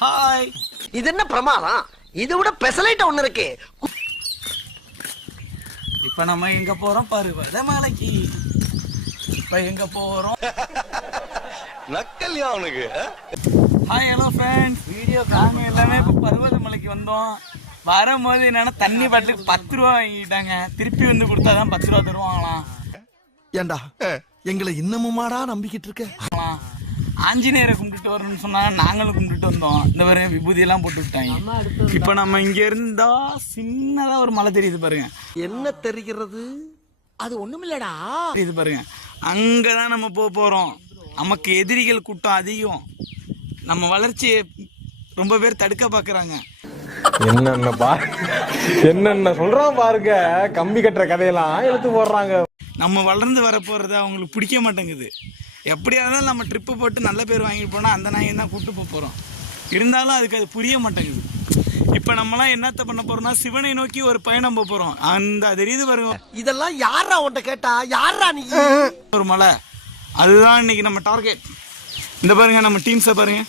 Hi, இது என்ன பிரமாதம்? இது விட பெசலைட் ஒண்ணு இருக்கு. இப்ப நம்ம எங்க போறோம் பாரு, வடமலைக்கு. இப்ப எங்க போறோம்? நக்கல்யா அவனுக்கு. Hi, hello friends. நாங்க எல்லாமே இப்ப பருவதமலைக்கு வந்தோம். வரும்போது என்னன்னா தண்ணி பாட்டிலுக்கு 10 ரூபா வாங்கிட்டாங்க. திருப்பி வந்து கொடுத்தாதான் 10 ரூபா தருவாங்களாம். ஏண்டா எங்களை இன்னமுமாடா நம்பிக்கிட்டு இருக்க? ஆஞ்சநேயரை கும்பிட்டுட்டு வரணும்னு சொன்னா நாங்களும் கும்பிட்டுட்டு வந்தோம். இந்த மாதிரி விபூதி எல்லாம் போட்டு விட்டாங்க. இப்ப நம்ம இங்க இருந்தா சின்னதா ஒரு மலை தெரியுது பாருங்க. என்ன தெரிகிறது? அது ஒண்ணுமில்லடா. இது பாருங்க, அங்கதான் நம்ம போறோம். நமக்கு எதிரிகள் கூட்டம் அதிகம். நம்ம வளர்ச்சியை ரொம்ப பேர் தடுக்க பாக்குறாங்க. என்னென்ன சொல்றான் பாருங்க. கம்பி கட்டுற கதையெல்லாம் எடுத்து போடுறாங்க. நம்ம வளர்ந்து வர போறது அவங்களுக்கு பிடிக்க மாட்டேங்குது. எப்படியா இருந்தாலும் நம்ம ட்ரிப்பு போட்டு நல்ல பேர் வாங்கிட்டு போனால் அந்த நாயை தான் கூப்பிட்டு போகிறோம். இருந்தாலும் அதுக்கு அது புரிய மாட்டேங்குது. இப்போ நம்மளாம் என்னத்த பண்ண போறோம்னா சிவனை நோக்கி ஒரு பயணம் போகிறோம். அந்த தெரியுது பாருங்க, இதெல்லாம் யாரா உன்கிட்ட கேட்டா? யாரா நீ? ஒரு மலை, அதுதான் இன்னைக்கு நம்ம டார்கெட். இந்த பாருங்க, நம்ம டீம்ஸை பாருங்க.